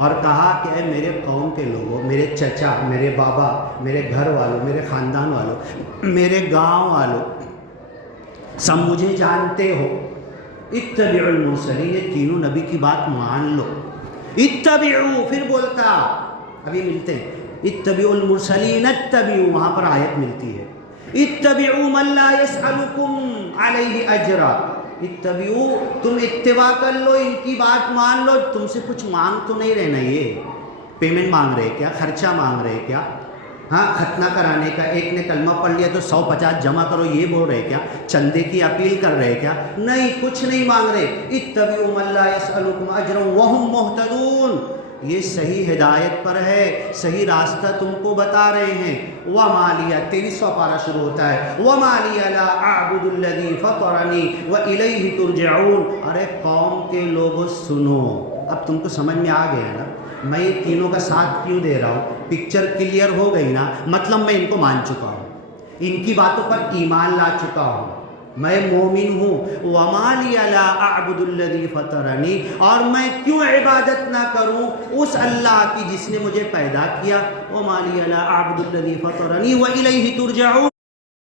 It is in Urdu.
اور کہا کہ اے میرے قوم کے لوگوں، میرے چچا، میرے بابا، میرے گھر والوں، میرے خاندان والوں، میرے گاؤں والوں، سب مجھے جانتے ہو، اتبعوا المرسلین، یہ تینوں نبی کی بات مان لو. اتبعوا، پھر بولتا، ابھی ملتے ہیں، اتبعوا المرسلین، اتبعوا، وہاں پر آیت ملتی ہے، اتبعوا من لا يسألكم علیہ اجرا. اتبعوا، تم اتباع کر لو، ان کی بات مان لو، تم سے کچھ مانگ تو نہیں رہنا، یہ پیمنٹ مانگ رہے کیا، خرچہ مانگ رہے کیا، ہاں ختنہ کرانے کا، ایک نے کلمہ پڑھ لیا تو 150 جمع کرو، یہ بول رہے کیا، چندے کی اپیل کر رہے کیا، نہیں، کچھ نہیں مانگ رہے. اتبعوا من لا يسألكم اجرا وهم مهتدون، یہ صحیح ہدایت پر ہے، صحیح راستہ تم کو بتا رہے ہیں. وَمَا لِيَ، 23واں پارہ شروع ہوتا ہے، وَمَا لِيَ لَا أَعْبُدُ الَّذِي فَطَرَنِي وَإِلَيْهِ تُرْجَعُونَ. ارے قوم کے لوگوں سنو، اب تم کو سمجھ میں آ گیا نا میں یہ تینوں کا ساتھ کیوں دے رہا ہوں، پکچر کلیئر ہو گئی نا، مطلب میں ان کو مان چکا ہوں، ان کی باتوں پر ایمان لا چکا ہوں، میں مومن ہوں. وَمَا لِيَ لَا أَعْبُدُ الَّذِي فَطَرَنِي، اور میں کیوں عبادت نہ کروں اس اللہ کی جس نے مجھے پیدا کیا. وَمَا لِيَ لَا أَعْبُدُ الَّذِي فَطَرَنِي وَإِلَيْهِ تُرْجَعُونَ.